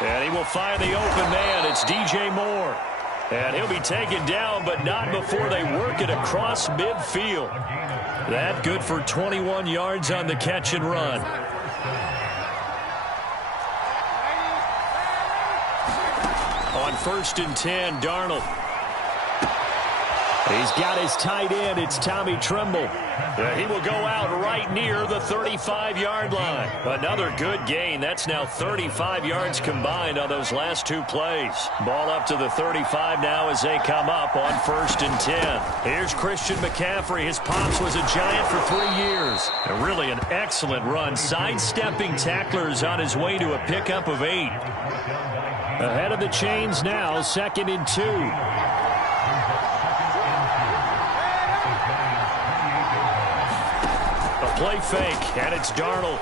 And he will find the open man. It's DJ Moore. And he'll be taken down, but not before they work it across midfield. That good for 21 yards on the catch and run. On 1st and 10, Darnold. He's got his tight end. It's Tommy Tremble. He will go out right near the 35-yard line. Another good gain. That's now 35 yards combined on those last 2 plays. Ball up to the 35 now as they come up on 1st and 10. Here's Christian McCaffrey. His pops was a Giant for 3 years. And really an excellent run. Sidestepping tacklers on his way to a pickup of 8. Ahead of the chains now, 2nd and 2. Play fake, and it's Darnold.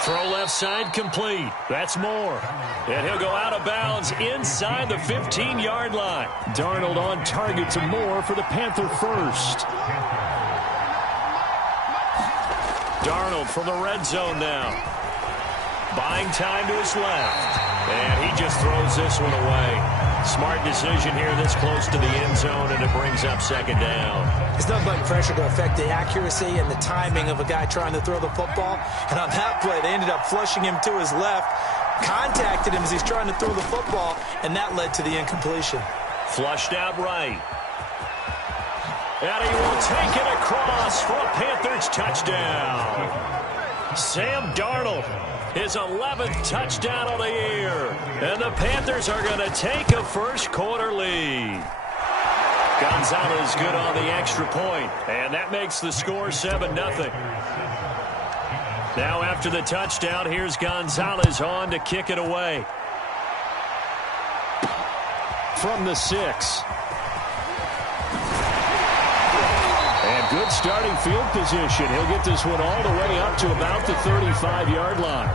Throw left side complete. That's Moore. And he'll go out of bounds inside the 15-yard line. Darnold on target to Moore for the Panther first. Darnold from the red zone now. Buying time to his left. And he just throws this one away. Smart decision here this close to the end zone, and it brings up 2nd down. It's nothing but pressure to affect the accuracy and the timing of a guy trying to throw the football. And on that play, they ended up flushing him to his left, contacted him as he's trying to throw the football, and that led to the incompletion. Flushed out right. And he will take it across for a Panthers touchdown. Sam Darnold. His 11th touchdown of the year. And the Panthers are going to take a first-quarter lead. Gonzalez good on the extra point. And that makes the score 7-0. Now after the touchdown, here's Gonzalez on to kick it away. From the 6. And good starting field position. He'll get this one all the way up to about the 35-yard line.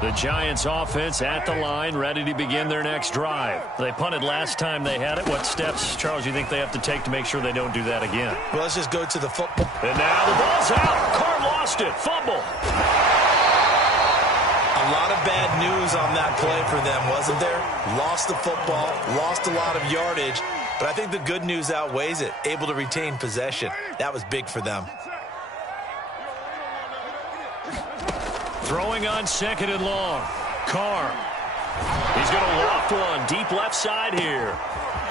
The Giants offense at the line, ready to begin their next drive. They punted last time they had it. What steps, Charles, you think they have to take to make sure they don't do that again? Well, let's just go to the football. And now the ball's out. Carr lost it. Fumble. A lot of bad news on that play for them, wasn't there? Lost the football, lost a lot of yardage, but I think the good news outweighs it. Able to retain possession. That was big for them. Throwing on 2nd and long. Carr. He's going to loft one deep left side here.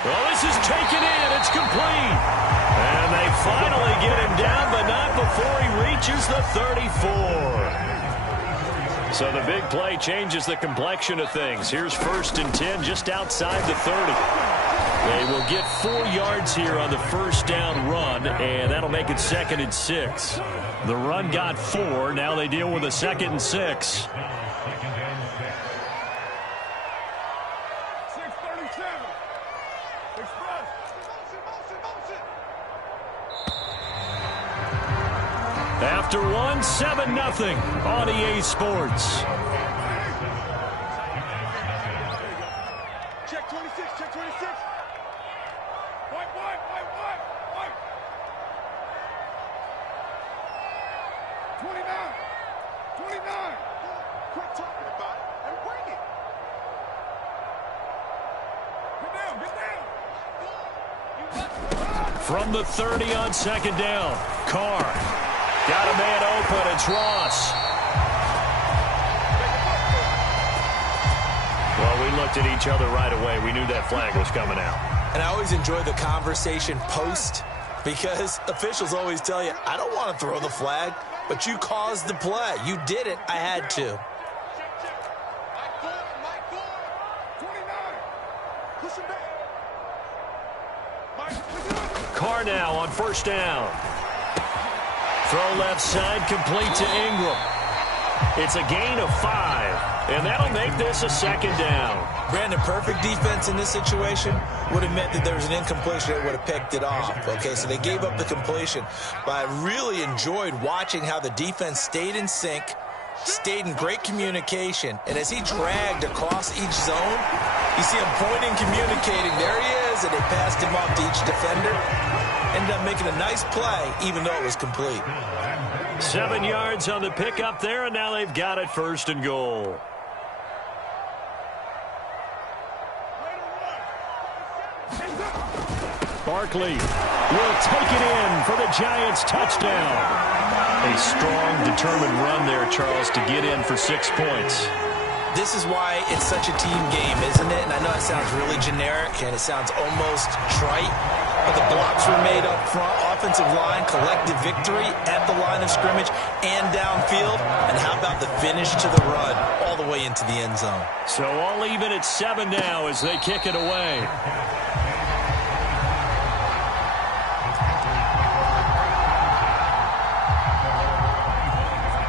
Well, this is taken in. It's complete. And they finally get him down, but not before he reaches the 34. So the big play changes the complexion of things. Here's 1st and 10 just outside the 30. They will get 4 yards here on the first down run, and that'll make it 2nd and 6. The run got 4. Now they deal with a 2nd and 6. After one, 7-0 on EA Sports. Check 26, check 26. White. 29. Quit talking about it and bring it. Get down. From the 30 on 2nd down. Carr. Got a man open. It's Ross. Well, we looked at each other right away. We knew that flag was coming out. And I always enjoy the conversation post because officials always tell you, I don't want to throw the flag, but you caused the play. You did it. I had to. Carr now on 1st down. Throw left side complete to Ingram. It's a gain of 5, and that'll make this a 2nd down. Brandon, perfect defense in this situation would have meant that there was an incompletion that would have picked it off. Okay, so they gave up the completion. But I really enjoyed watching how the defense stayed in sync, stayed in great communication, and as he dragged across each zone, you see him pointing, communicating. There he is, and they passed him off to each defender. Ended up making a nice play, even though it was complete. 7 yards on the pickup there, and now they've got it 1st and goal. Barkley will take it in for the Giants touchdown. A strong, determined run there, Charles, to get in for 6 points. This is why it's such a team game, isn't it? And I know it sounds really generic and it sounds almost trite, but the blocks were made up front, offensive line, collective victory at the line of scrimmage and downfield. And how about the finish to the run all the way into the end zone? So all even at 7 now as they kick it away.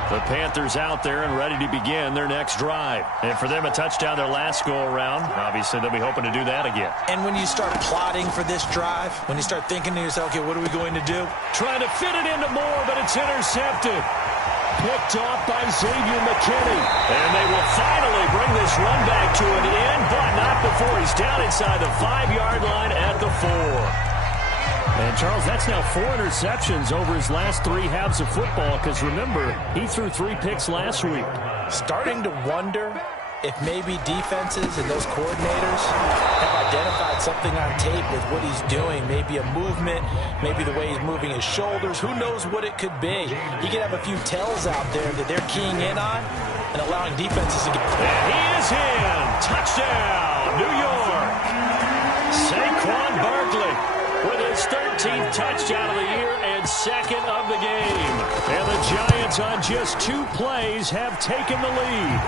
The Panthers out there and ready to begin their next drive. And for them, a touchdown their last go-around. Obviously, they'll be hoping to do that again. And when you start plotting for this drive, when you start thinking to yourself, okay, what are we going to do? Trying to fit it into Moore, but it's intercepted. Picked off by Xavier McKinney. And they will finally bring this run back to an end, but not before he's down inside the 5-yard line at the 4. And, Charles, that's now 4 interceptions over his last 3 halves of football because, remember, he threw 3 picks last week. Starting to wonder if maybe defenses and those coordinators have identified something on tape with what he's doing, maybe a movement, maybe the way he's moving his shoulders. Who knows what it could be? He could have a few tells out there that they're keying in on and allowing defenses to get... And he is in. Touchdown, New York. Saquon Barkley with his 13th touchdown of the year and 2nd of the game. And the Giants on just 2 plays have taken the lead.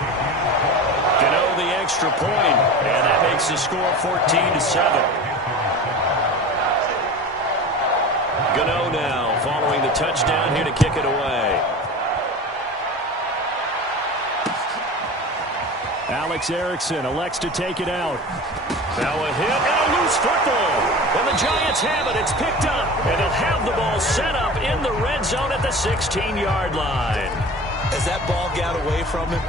Gano the extra point, and that makes the score 14-7. Gano now following the touchdown here to kick it away. Alex Erickson elects to take it out. Now a hit and a loose football. And the Giants have it. It's picked up. And they'll have the ball set up in the red zone at the 16-yard line. As that ball got away from him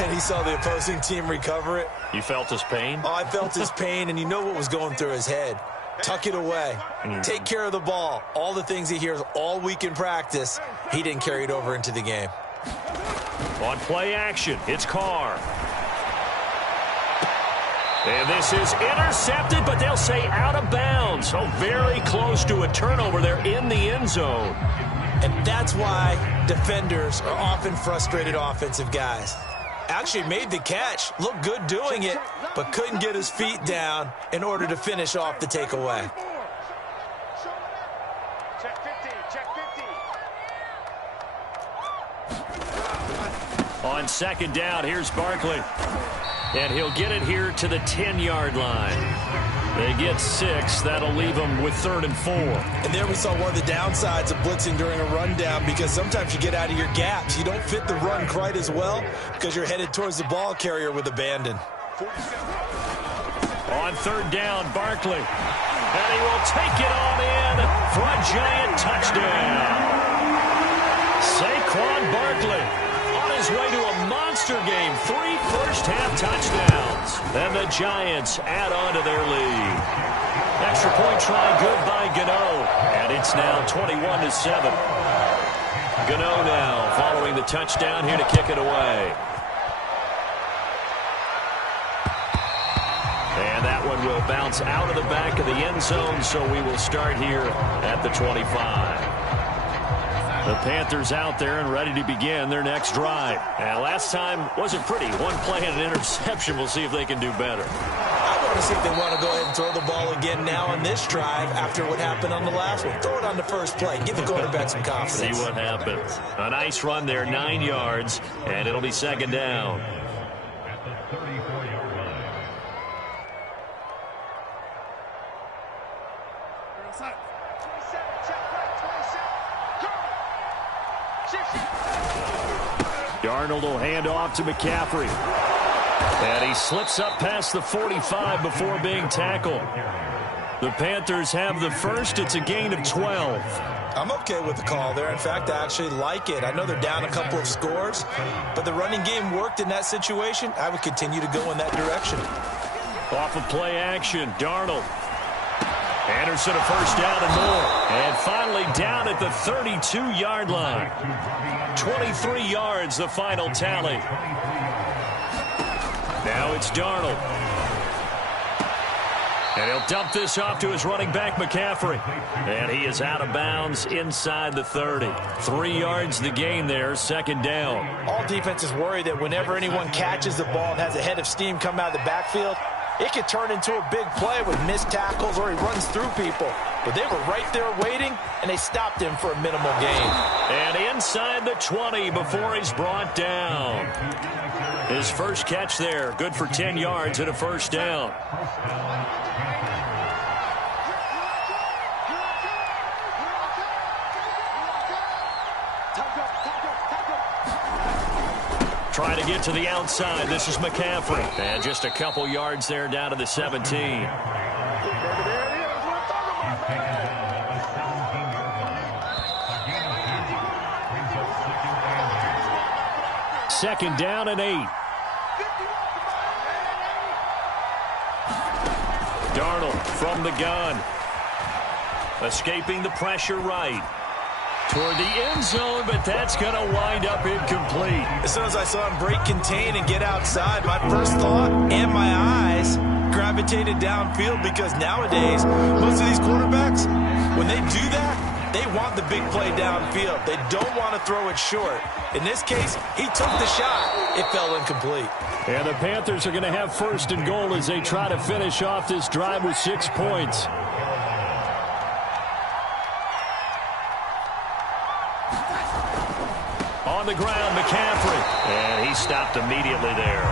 and he saw the opposing team recover it. You felt his pain? Oh, I felt his pain, and you know what was going through his head. Tuck it away. Take care of the ball. All the things he hears all week in practice, he didn't carry it over into the game. On play action, it's Carr. And this is intercepted, but they'll say out of bounds. So very close to a turnover there in the end zone. And that's why defenders are often frustrated offensive guys. Actually made the catch, looked good doing it, but couldn't get his feet down in order to finish off the takeaway. Check 50, check 50. On 2nd down, here's Barkley. And he'll get it here to the 10-yard line. They get 6. That'll leave them with 3rd and 4. And there we saw one of the downsides of blitzing during a rundown, because sometimes you get out of your gaps. You don't fit the run quite as well because you're headed towards the ball carrier with abandon. On 3rd down, Barkley. And he will take it on in for a Giant touchdown. Saquon Barkley on his way to a monster game. 3 first-half touchdowns. And the Giants add on to their lead. Extra point try good by Gano. And it's now 21-7. Gano now following the touchdown here to kick it away. And that one will bounce out of the back of the end zone, so we will start here at the 25. The Panthers out there and ready to begin their next drive. And last time wasn't pretty. 1 play and an interception. We'll see if they can do better. I want to see if they want to go ahead and throw the ball again now on this drive after what happened on the last one. Throw it on the first play. Give the quarterback some confidence. See what happens. A nice run there, 9 yards, and it'll be 2nd down. Darnold will hand off to McCaffrey. And he slips up past the 45 before being tackled. The Panthers have the first. It's a gain of 12. I'm okay with the call there. In fact, I actually like it. I know they're down a couple of scores, but the running game worked in that situation. I would continue to go in that direction. Off of play action, Darnold. And Anderson a first down and more. And finally down at the 32-yard line. 23 yards, the final tally. Now it's Darnold. And he'll dump this off to his running back, McCaffrey. And he is out of bounds inside the 30. 3 yards the gain there, second down. All defenses worry that whenever anyone catches the ball and has a head of steam come out of the backfield, it could turn into a big play with missed tackles or he runs through people. But they were right there waiting, and they stopped him for a minimal gain. And inside the 20 before he's brought down. His first catch there, good for 10 yards and a first down. Trying to get to the outside. This is McCaffrey. And just a couple yards there down to the 17. Second down and 8. Darnold from the gun. Escaping the pressure right. Toward the end zone, but that's going to wind up incomplete. As soon as I saw him break contain and get outside, my first thought and my eyes gravitated downfield because nowadays, most of these quarterbacks, when they do that, they want the big play downfield. They don't want to throw it short. In this case, he took the shot. It fell incomplete. And the Panthers are going to have first and goal as they try to finish off this drive with 6 points. On the ground, McCaffrey. And he stopped immediately there.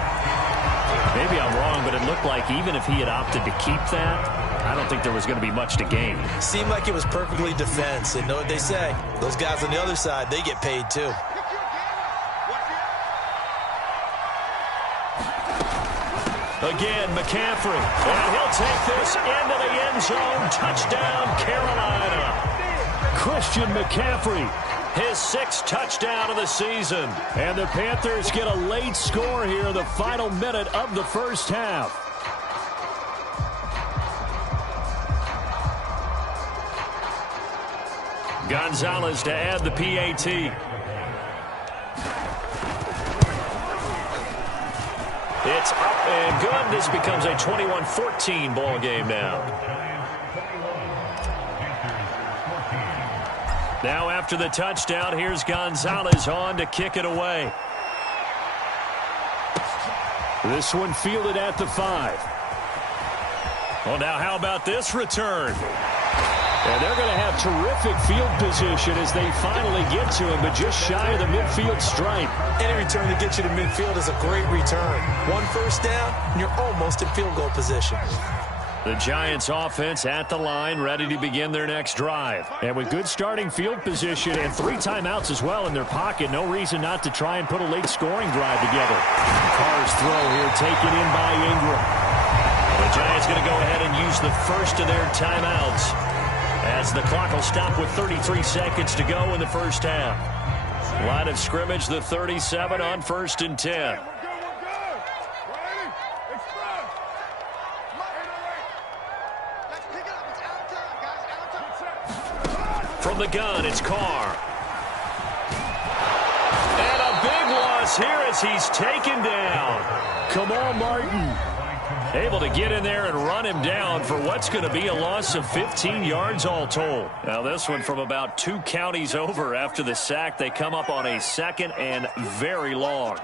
Maybe I'm wrong, but it looked like even if he had opted to keep that, I don't think there was going to be much to gain. Seemed like it was perfectly defense. And know what they say? Those guys on the other side, they get paid too. Again, McCaffrey. And he'll take this into the end zone. Touchdown, Carolina. Christian McCaffrey. His 6th touchdown of the season. And the Panthers get a late score here in the final minute of the first half. Gonzalez to add the PAT. It's up and good. This becomes a 21-14 ball game now. Now after the touchdown, here's Gonzalez on to kick it away. This one fielded at the 5. Well, now how about this return? And they're going to have terrific field position as they finally get to him, but just shy of the midfield stripe. Any return that gets you to midfield is a great return. 1 first down, and you're almost in field goal position. The Giants offense at the line, ready to begin their next drive. And with good starting field position and 3 timeouts as well in their pocket, no reason not to try and put a late scoring drive together. Carr's throw here taken in by Ingram. The Giants going to go ahead and use the first of their timeouts as the clock will stop with 33 seconds to go in the first half. Line of scrimmage, the 37 on 1st and 10. From the gun, it's Carr. And a big loss here as he's taken down. Kamal Martin able to get in there and run him down for what's going to be a loss of 15 yards all told. Now this one from about 2 counties over after the sack. They come up on a 2nd and very long.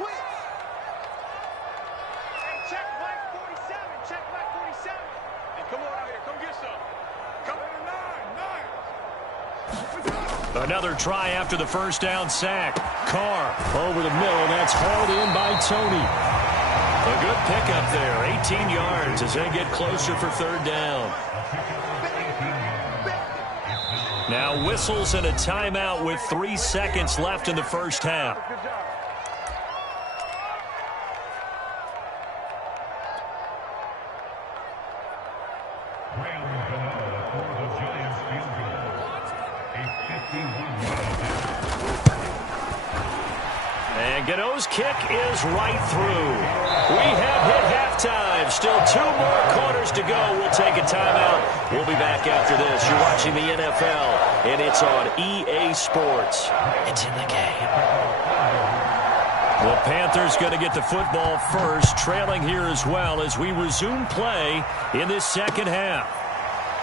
Another try after the first down sack. Carr over the middle. That's hauled in by Tony. A good pickup there. 18 yards as they get closer for 3rd down. Now whistles and a timeout with 3 seconds left in the first half. And Gano's kick is right through. We have hit halftime. Still 2 more quarters to go. We'll take a timeout. We'll be back after this. You're watching the NFL, and it's on EA Sports. It's in the game. The Panthers going to get the football first, trailing here as well as we resume play in this second half.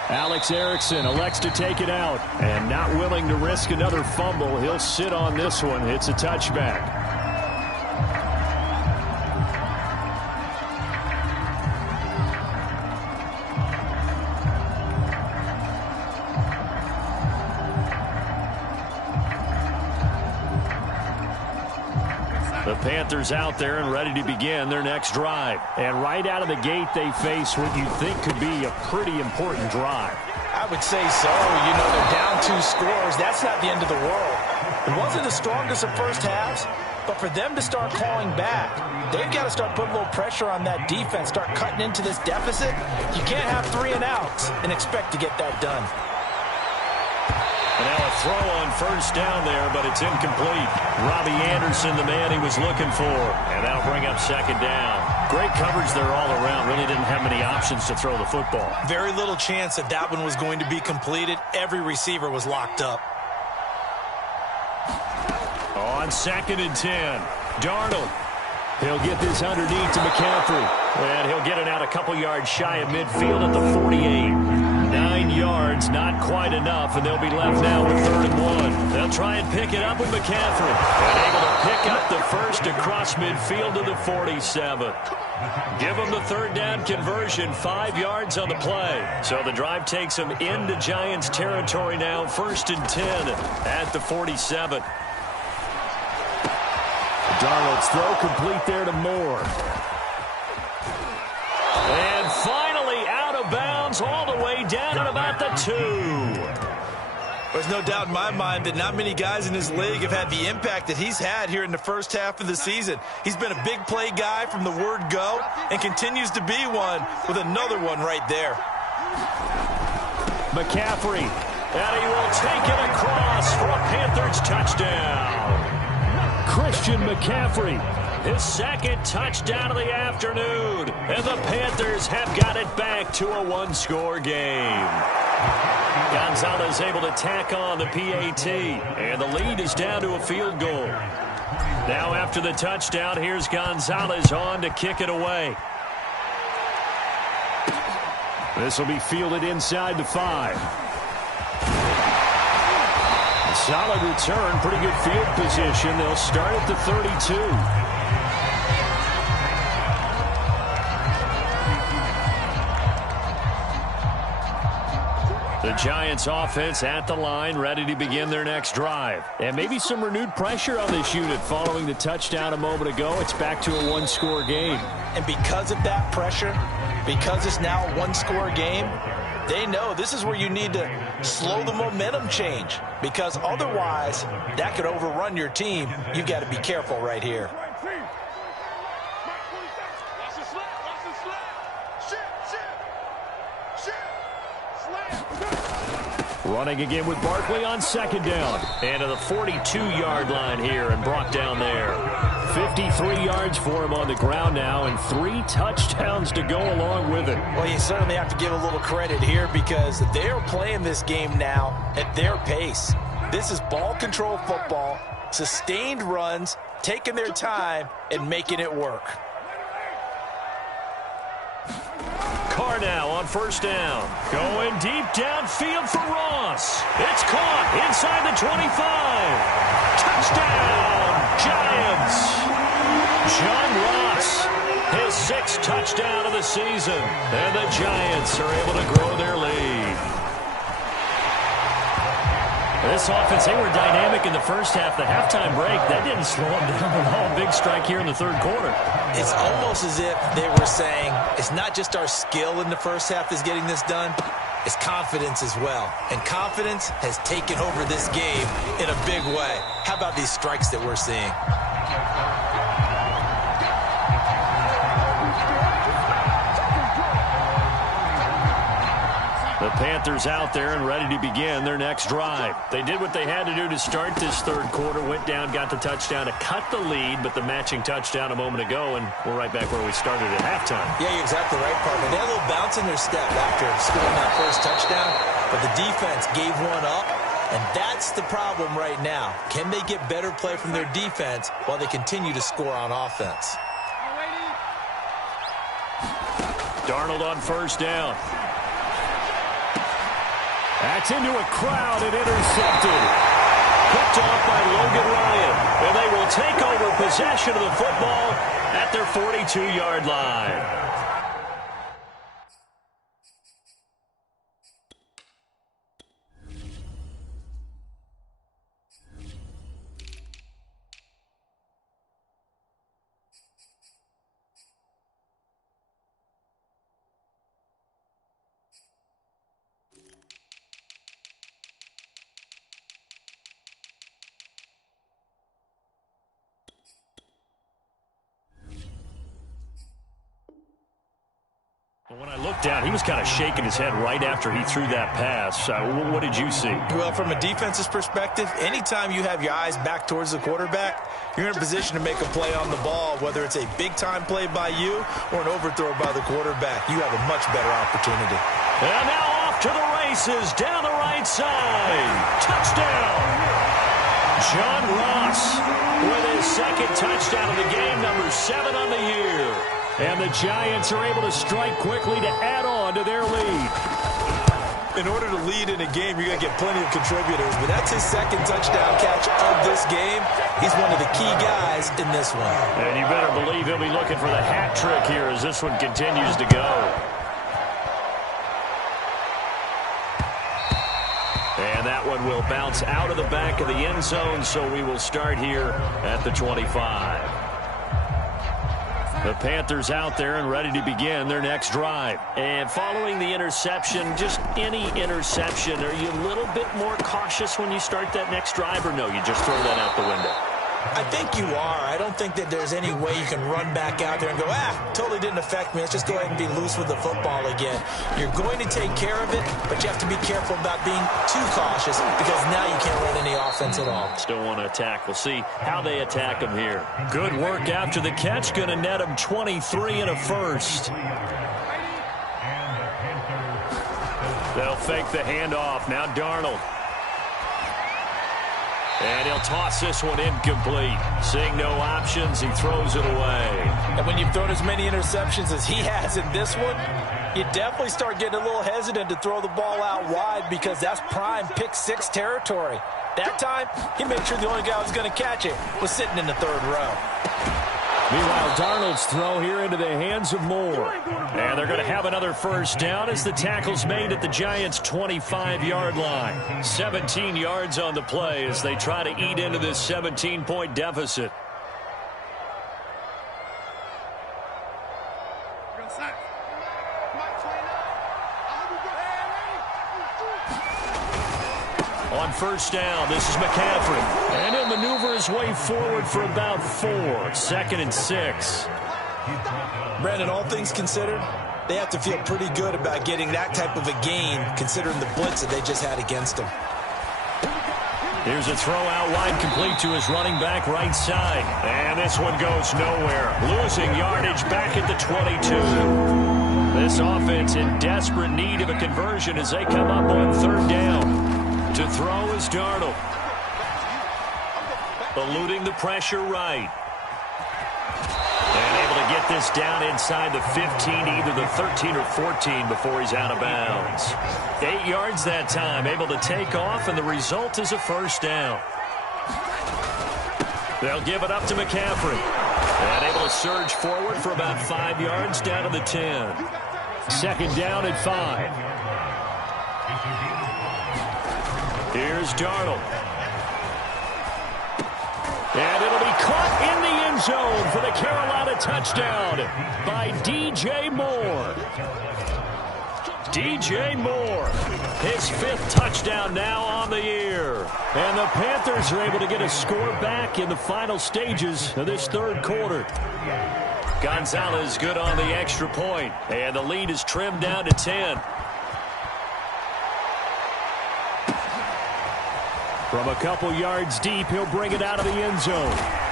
Alex Erickson elects to take it out, and not willing to risk another fumble. He'll sit on this one. It's a touchback. The Panthers out there and ready to begin their next drive. And right out of the gate, they face what you think could be a pretty important drive. I would say so. You know, they're down 2 scores. That's not the end of the world. It wasn't the strongest of first halves, but for them to start calling back, they've got to start putting a little pressure on that defense, start cutting into this deficit. You can't have 3 and outs and expect to get that done. And now a throw on first down there, but it's incomplete. Robbie Anderson, the man he was looking for. And that'll bring up second down. Great coverage there all around. Really didn't have many options to throw the football. Very little chance that that one was going to be completed. Every receiver was locked up. On 2nd and 10, Darnold. He'll get this underneath to McCaffrey. And he'll get it out a couple yards shy of midfield at the 48. 9 yards, not quite enough, and they'll be left now with 3rd and 1. They'll try and pick it up with McCaffrey. And able to pick up the first across midfield to the 47. Give them the 3rd down conversion, 5 yards on the play. So the drive takes them into Giants territory now, 1st and 10 at the 47. Darnold's throw complete there to Moore. And finally out of bounds all the way down at about the 2. There's no doubt in my mind that not many guys in this league have had the impact that he's had here in the first half of the season. He's been a big play guy from the word go and continues to be one with another one right there. McCaffrey, and he will take it across for a Panthers touchdown. Christian McCaffrey, his 2nd touchdown of the afternoon. And the Panthers have got it back to a 1-score game. Gonzalez able to tack on the PAT. And the lead is down to a field goal. Now after the touchdown, here's Gonzalez on to kick it away. This will be fielded inside the 5. Solid return, pretty good field position. They'll start at the 32. The Giants offense at the line, ready to begin their next drive. And maybe some renewed pressure on this unit following the touchdown a moment ago. It's back to a 1-score game. And because of that pressure, because it's now a 1-score game, they know this is where you need to slow the momentum change, because otherwise that could overrun your team. You've got to be careful right here. Running again with Barkley on 2nd down. And to the 42-yard line here and brought down there. 53 yards for him on the ground now and 3 touchdowns to go along with it. Well, you certainly have to give a little credit here because they're playing this game now at their pace. This is ball control football, sustained runs, taking their time and making it work. Carr now on 1st down. Going deep downfield for Ross. It's caught inside the 25. Touchdown, Giants. John Ross, his 6th touchdown of the season. And the Giants are able to grow their lead. This offense, they were dynamic in the first half. The halftime break, that didn't slow them down at all. Big strike here in the 3rd quarter. It's almost as if they were saying, it's not just our skill in the first half that's getting this done, it's confidence as well. And confidence has taken over this game in a big way. How about these strikes that we're seeing? The Panthers out there and ready to begin their next drive. They did what they had to do to start this third quarter, went down, got the touchdown to cut the lead, but the matching touchdown a moment ago, and we're right back where we started at halftime. Yeah, you're exactly right, partner. They had a little bounce in their step after scoring that first touchdown, but the defense gave one up, and that's the problem right now. Can they get better play from their defense while they continue to score on offense? Darnold on first down. That's into a crowd and intercepted. Picked off by Logan Ryan. And they will take over possession of the football at their 42-yard line. When I looked down, he was kind of shaking his head right after he threw that pass. What did you see? Well, from a defense's perspective, anytime you have your eyes back towards the quarterback, you're in a position to make a play on the ball, whether it's a big-time play by you or an overthrow by the quarterback. You have a much better opportunity. And now off to the races, down the right side. Touchdown! John Ross with his second touchdown of the game, number 7 on the year. And the Giants are able to strike quickly to add on to their lead. In order to lead in a game, you're going to get plenty of contributors, but that's his second touchdown catch of this game. He's one of the key guys in this one. And you better believe he'll be looking for the hat trick here as this one continues to go. And that one will bounce out of the back of the end zone, so we will start here at the 25. The Panthers out there and ready to begin their next drive. And following the interception, just any interception, are you a little bit more cautious when you start that next drive, or no, you just throw that out the window? I think you are. I don't think that there's any way you can run back out there and go, totally didn't affect me. Let's just go ahead and be loose with the football again. You're going to take care of it, but you have to be careful about being too cautious because now you can't run any offense at all. Still want to attack. We'll see how they attack him here. Good work after the catch. Going to net him 23 and a first. They'll fake the handoff. Now Darnold. And he'll toss this one incomplete. Seeing no options, he throws it away. And when you've thrown as many interceptions as he has in this one, you definitely start getting a little hesitant to throw the ball out wide because that's prime pick 6 territory. That time, he made sure the only guy who was going to catch it was sitting in the third row. Meanwhile, Darnold's throw here into the hands of Moore. And they're going to have another first down as the tackle's made at the Giants' 25-yard line. 17 yards on the play as they try to eat into this 17-point deficit. On first down, this is McCaffrey. And he'll maneuver his way forward for about 4. 2nd and 6. Brandon, all things considered, they have to feel pretty good about getting that type of a gain considering the blitz that they just had against them. Here's a throw out wide complete to his running back right side. And this one goes nowhere. Losing yardage back at the 22. This offense in desperate need of a conversion as they come up on third down. To throw is Darnold. Eluding the pressure right. And able to get this down inside the 15, either the 13 or 14 before he's out of bounds. 8 yards that time, able to take off, and the result is a first down. They'll give it up to McCaffrey. And able to surge forward for about 5 yards down to the 10. 2nd down at 5. Here's Darnold. And it'll be caught in the end zone for the Carolina touchdown by DJ Moore. DJ Moore, his 5th touchdown now on the year. And the Panthers are able to get a score back in the final stages of this third quarter. Gonzalez good on the extra point, and the lead is trimmed down to 10. From a couple yards deep, he'll bring it out of the end zone.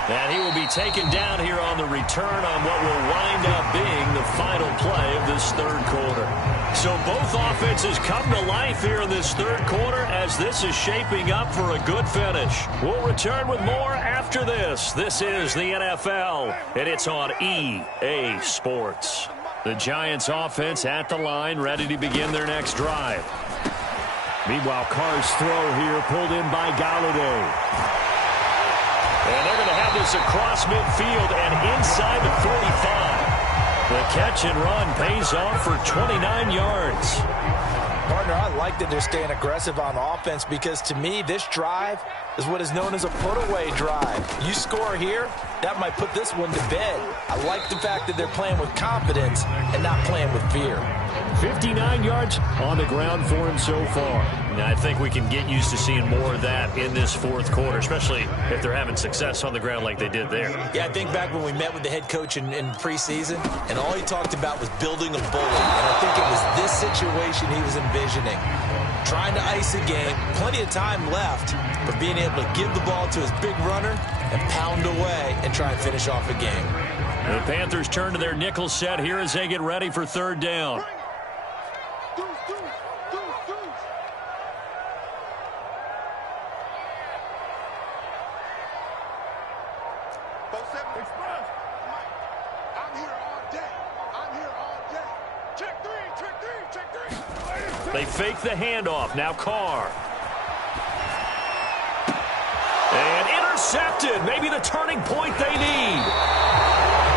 And he will be taken down here on the return on what will wind up being the final play of this third quarter. So both offenses come to life here in this third quarter as this is shaping up for a good finish. We'll return with more after this. This is the NFL, and it's on EA Sports. The Giants offense at the line, ready to begin their next drive. Meanwhile, Carr's throw here pulled in by Galladay. And they're going to have this across midfield and inside the 45. The catch and run pays off for 29 yards. Partner, I like that they're staying aggressive on offense because to me, this drive is what is known as a put-away drive. You score here, that might put this one to bed. I like the fact that they're playing with confidence and not playing with fear. 59 yards on the ground for him so far. Now, I think we can get used to seeing more of that in this fourth quarter, especially if they're having success on the ground like they did there. Yeah, I think back when we met with the head coach in preseason, and all he talked about was building a bully. And I think it was this situation he was envisioning. Trying to ice a game, plenty of time left, but being able to give the ball to his big runner and pound away and try and finish off a game. The Panthers turn to their nickel set here as they get ready for third down. They fake the handoff. Now Carr. And intercepted. Maybe the turning point they need.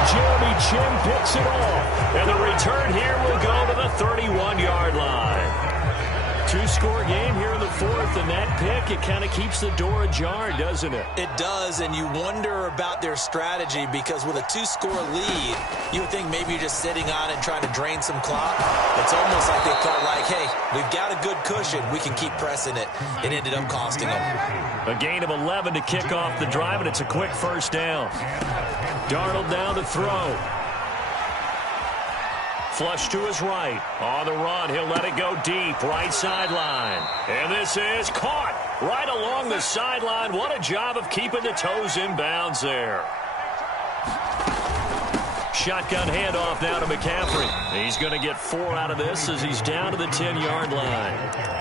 Jeremy Chin picks it off. And the return here will go to the 31-yard line. Two-score game here in the fourth, and that pick, it kind of keeps the door ajar, doesn't it? It does, and you wonder about their strategy because with a two-score lead, you would think maybe you're just sitting on it and trying to drain some clock. It's almost like they felt like, hey, we've got a good cushion. We can keep pressing it. It ended up costing them. A gain of 11 to kick off the drive, and it's a quick first down. Darnold down to throw. Flush to his right. On the run, he'll let it go deep. Right sideline. And this is caught right along the sideline. What a job of keeping the toes in bounds there. Shotgun handoff now to McCaffrey. He's going to get 4 out of this as he's down to the 10-yard line.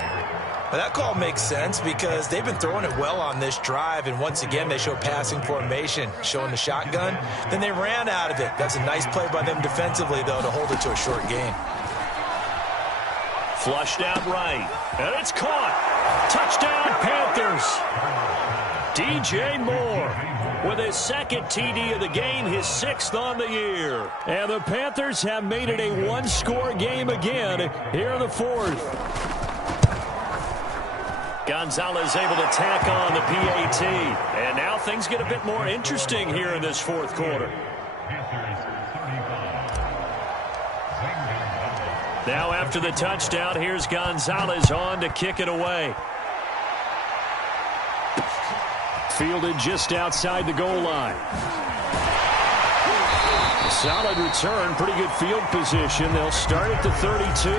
Well, that call makes sense because they've been throwing it well on this drive, and once again they show passing formation, showing the shotgun. Then they ran out of it. That's a nice play by them defensively, though, to hold it to a short gain. Flushed out right, and it's caught. Touchdown, Panthers. DJ Moore with his second TD of the game, his 6th on the year. And the Panthers have made it a one-score game again here in the fourth. Gonzalez able to tack on the PAT. And now things get a bit more interesting here in this fourth quarter. Now after the touchdown, here's Gonzalez on to kick it away. Fielded just outside the goal line. Solid return, pretty good field position. They'll start at the 32.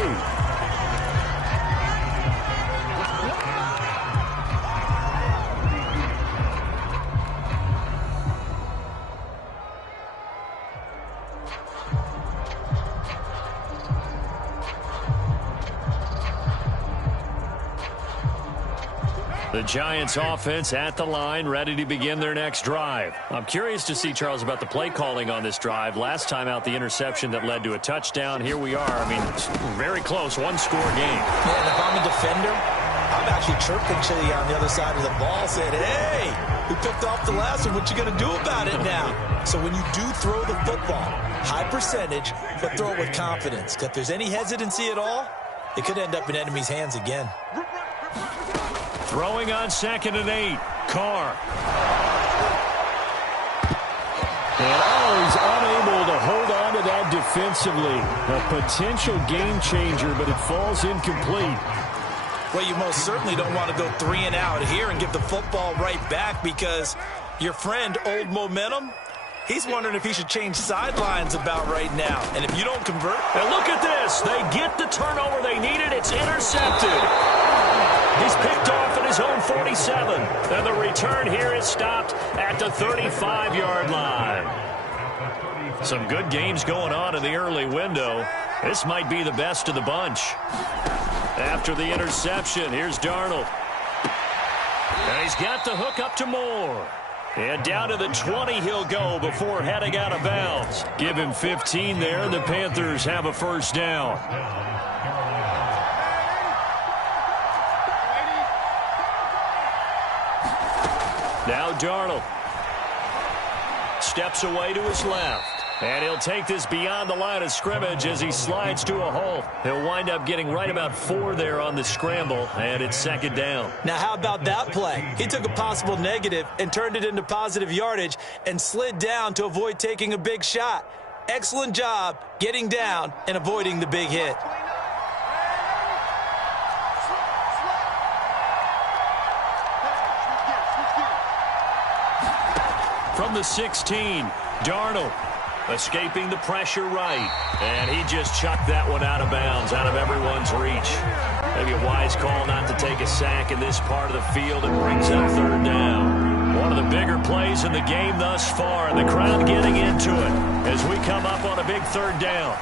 The Giants offense at the line, ready to begin their next drive. I'm curious to see, Charles, about the play calling on this drive. Last time out, the interception that led to a touchdown. Here we are. I mean, it's very close, one-score game. Yeah, and if I'm a defender, I'm actually chirping to you on the other side of the ball, saying, hey, we picked off the last one. What you going to do about it now? So when you do throw the football, high percentage, but throw it with confidence. If there's any hesitancy at all, it could end up in enemy's hands again. Throwing on 2nd and 8. Carr. And he's unable to hold on to that defensively. A potential game changer, but it falls incomplete. Well, you most certainly don't want to go 3 and out here and give the football right back because your friend, Old Momentum, he's wondering if he should change sidelines about right now. And if you don't convert... And look at this. They get the turnover they needed. It's intercepted. He's picked off at his own 47. And the return here is stopped at the 35-yard line. Some good games going on in the early window. This might be the best of the bunch. After the interception, here's Darnold. And he's got the hook up to Moore. And down to the 20 he'll go before heading out of bounds. Give him 15 there, and the Panthers have a first down. Now Darnold steps away to his left. And he'll take this beyond the line of scrimmage as he slides to a hole. He'll wind up getting right about 4 there on the scramble, and it's second down. Now, how about that play? He took a possible negative and turned it into positive yardage and slid down to avoid taking a big shot. Excellent job getting down and avoiding the big hit. From the 16, Darnold escaping the pressure right. And he just chucked that one out of bounds, out of everyone's reach. Maybe a wise call not to take a sack in this part of the field. It brings up third down. One of the bigger plays in the game thus far, and the crowd getting into it as we come up on a big third down.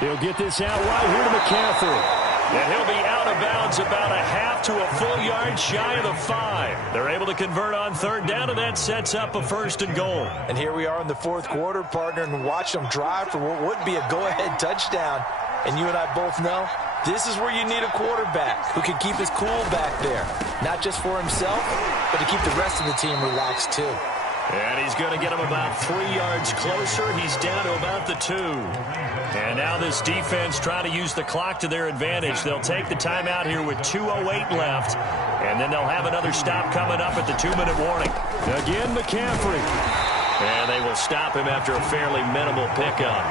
He'll get this out right here to McCaffrey. And he'll be out of bounds about a half to a full yard shy of the 5. They're able to convert on third down, and that sets up a first and goal. And here we are in the fourth quarter, partner, and watch them drive for what would be a go-ahead touchdown. And you and I both know this is where you need a quarterback who can keep his cool back there. Not just for himself, but to keep the rest of the team relaxed too. And he's going to get him about 3 yards closer. He's down to about the 2. And now this defense trying to use the clock to their advantage. They'll take the timeout here with 2:08 left. And then they'll have another stop coming up at the 2-minute warning. Again, McCaffrey. And they will stop him after a fairly minimal pickup.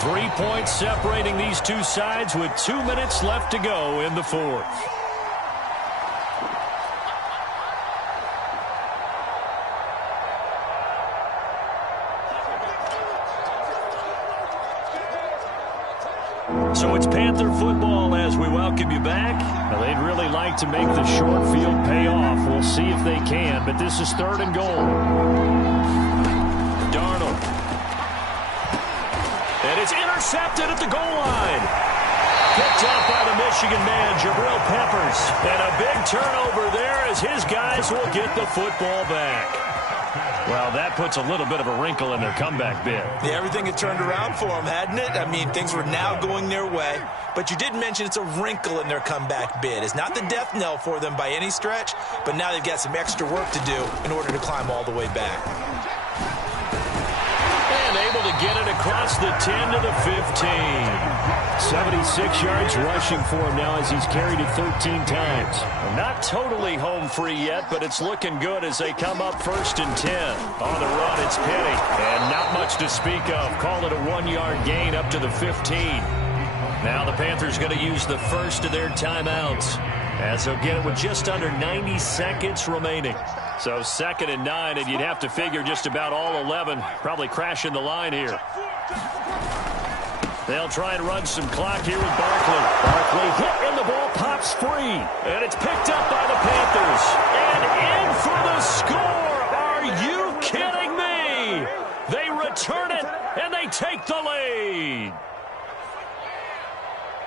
3 points separating these two sides with 2 minutes left to go in the fourth. So it's Panther football as we welcome you back. Now, they'd really like to make the short field pay off. We'll see if they can, but this is third and goal. Darnold. And it's intercepted at the goal line. Picked up by the Michigan man, Jabril Peppers. And a big turnover there as his guys will get the football back. Well, that puts a little bit of a wrinkle in their comeback bid. Yeah, everything had turned around for them, hadn't it? I mean, things were now going their way. But you did mention it's a wrinkle in their comeback bid. It's not the death knell for them by any stretch, but now they've got some extra work to do in order to climb all the way back. And able to get it across the 10 to the 15. 76 yards rushing for him now as he's carried it 13 times. Not totally home free yet, but it's looking good as they come up first and 10. On the run, it's Penny. And not much to speak of. Call it a 1-yard gain up to the 15. Now the Panthers going to use the first of their timeouts as they'll get it with just under 90 seconds remaining. So 2nd and 9, and you'd have to figure just about all 11 probably crashing the line here. They'll try and run some clock here with Barkley. Barkley hit, and the ball pops free. And it's picked up by the Panthers. And in for the score. Are you kidding me? They return it, and they take the lead.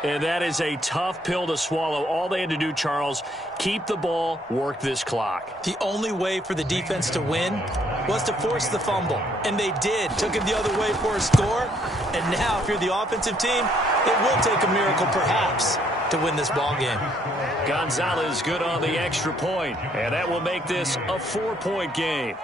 And that is a tough pill to swallow. All they had to do, Charles, keep the ball, work this clock. The only way for the defense to win was to force the fumble. And they did. Took it the other way for a score. And now, if you're the offensive team, it will take a miracle, perhaps, to win this ball game. Gonzalez good on the extra point. And that will make this a 4-point game.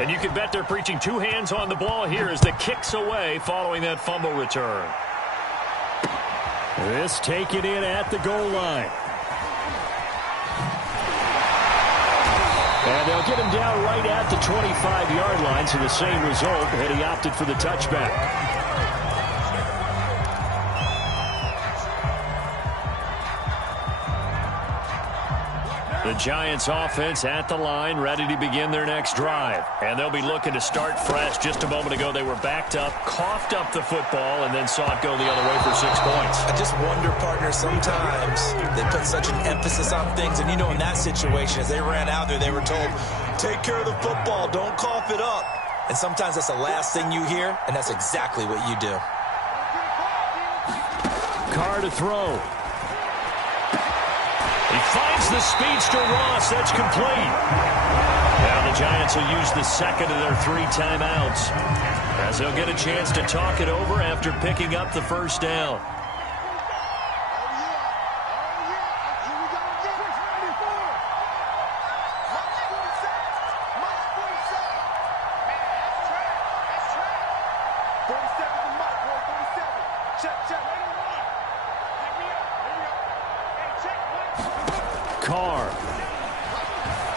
And you can bet they're preaching 2 hands on the ball here as the kick's away following that fumble return. This taken in at the goal line. And they'll get him down right at the 25-yard line, so the same result, and he opted for the touchback. The Giants offense at the line, ready to begin their next drive. And they'll be looking to start fresh. Just a moment ago, they were backed up, coughed up the football, and then saw it go the other way for 6 points. I just wonder, partner, sometimes they put such an emphasis on things. And, you know, in that situation, as they ran out there, they were told, take care of the football, don't cough it up. And sometimes that's the last thing you hear, and that's exactly what you do. Carr to throw. He finds the speedster Ross. That's complete. Now the Giants will use the second of their 3 timeouts, as they'll get a chance to talk it over after picking up the first down. Carr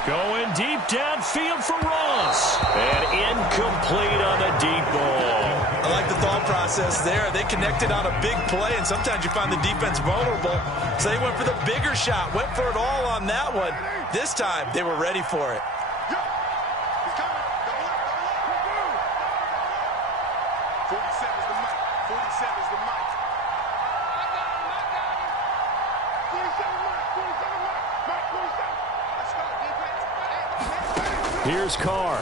going deep downfield for Ross, and incomplete on the deep ball. I like the thought process there. They connected on a big play, and sometimes you find the defense vulnerable. So they went for the bigger shot, went for it all on that one. This time, they were ready for it. Here's Carr.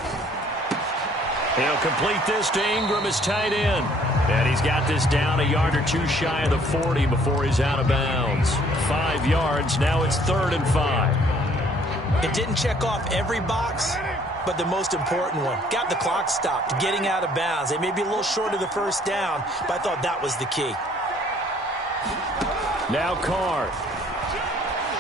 He'll complete this to Ingram as tight end. And he's got this down a yard or 2 shy of the 40 before he's out of bounds. 5 yards. Now it's 3rd and 5. It didn't check off every box, but the most important one. Got the clock stopped, getting out of bounds. They may be a little short of the first down, but I thought that was the key. Now Carr.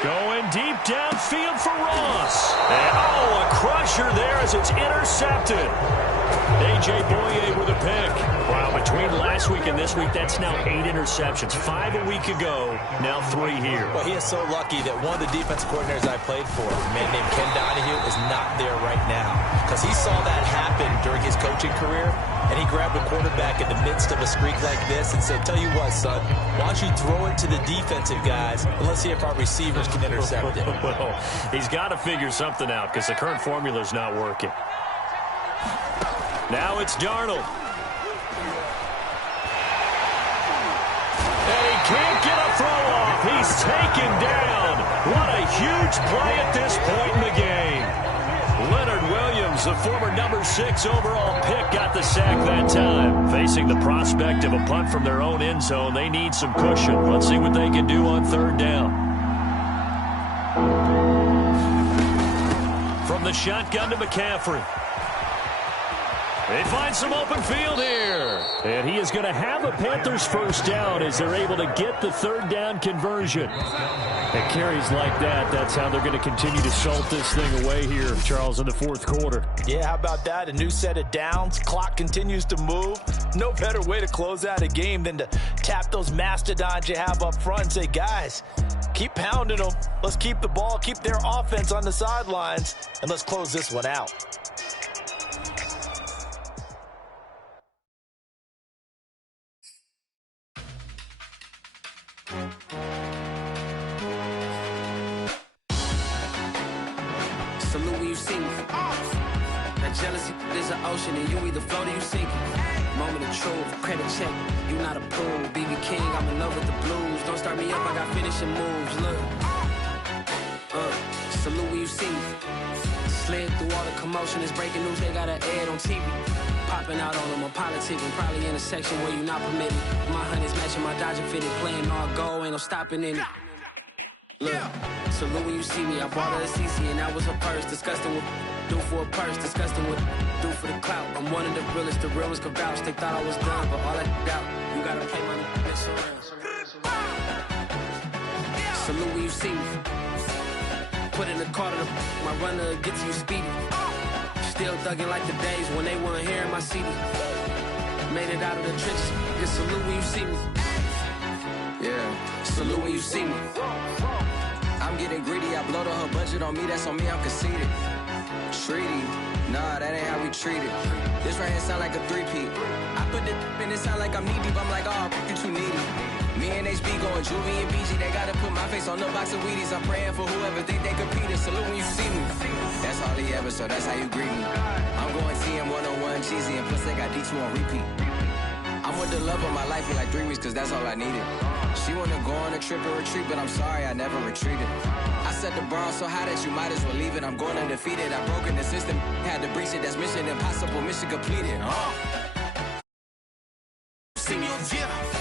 Going deep downfield for Ross. And, a crusher there as it's intercepted. A.J. Boye with a pick. Wow, between last week and this week, that's now 8 interceptions. 5 a week ago, now 3 here. Well, he is so lucky that one of the defense coordinators I played for, a man named Ken Donahue, is not there right now. Because he saw that happen during his coaching career, and he grabbed a quarterback in the midst of a streak like this and said, tell you what, son, why don't you throw it to the defensive guys, and let's see if our receivers can intercept it. Well, he's got to figure something out because the current formula is not working. Now it's Darnold. And he can't get a throw off. He's taken down. What a huge play at this point in the game. Leonard Williams, the former number 6 overall pick, got the sack that time. Facing the prospect of a punt from their own end zone, they need some cushion. Let's see what they can do on 3rd down. From the shotgun to McCaffrey. They find some open field here. And he is going to have a Panthers first down as they're able to get the 3rd down conversion. And carries like that, that's how they're going to continue to salt this thing away here, Charles, in the 4th quarter. Yeah, how about that? A new set of downs. Clock continues to move. No better way to close out a game than to tap those mastodons you have up front and say, guys, keep pounding them. Let's keep the ball, keep their offense on the sidelines, and let's close this one out. Salute when you see me. That jealousy is an ocean, and you either float or you sink it. Moment of truth, credit check. You not a pool, BB King. I'm in love with the blues. Don't start me up, I got finishing moves. Look, salute when you see me. Slid through all the commotion, it's breaking news. They got an ad on TV. Popping out on them, I'm politicking. Probably in a section where you not permitted. My honey's matching my Dodger fitted, playing all goal, ain't no stopping in it. Look, salute when you see me. I bought her a CC and that was her purse. Disgusting with do for a purse. Disgusting with do for the clout. I'm one of the realest. The realest could vouch. They thought I was done, but all that doubt. You gotta play my mix around. Salute when you see me. Put in the car to my runner gets you speedy. Still thugging like the days when they weren't hearing my CD. Made it out of the trenches. Just salute when you see me. Yeah, salute when you see me. I'm getting greedy, I blowed her budget on me, that's on me, I'm conceited. Treaty, nah, that ain't how we treat it. This right here sound like a 3-peat. I put the in it sound like I'm knee deep, I'm like, oh, you too needy. Me and HB going Juvie and BG. They gotta put my face on the box of Wheaties. I'm praying for whoever think they compete. Salute when you see me. That's all he ever, so that's how you greet me. I'm going TM 101 cheesy, and plus they got D2 on repeat. I'm with the love of my life for like 3 weeks, cause that's all I needed. She wanna go on a trip or retreat, but I'm sorry, I never retreated. I set the bar so high that you might as well leave it. I'm going undefeated, I've broken the system. Had to breach it, that's mission impossible, mission completed. See me, yeah.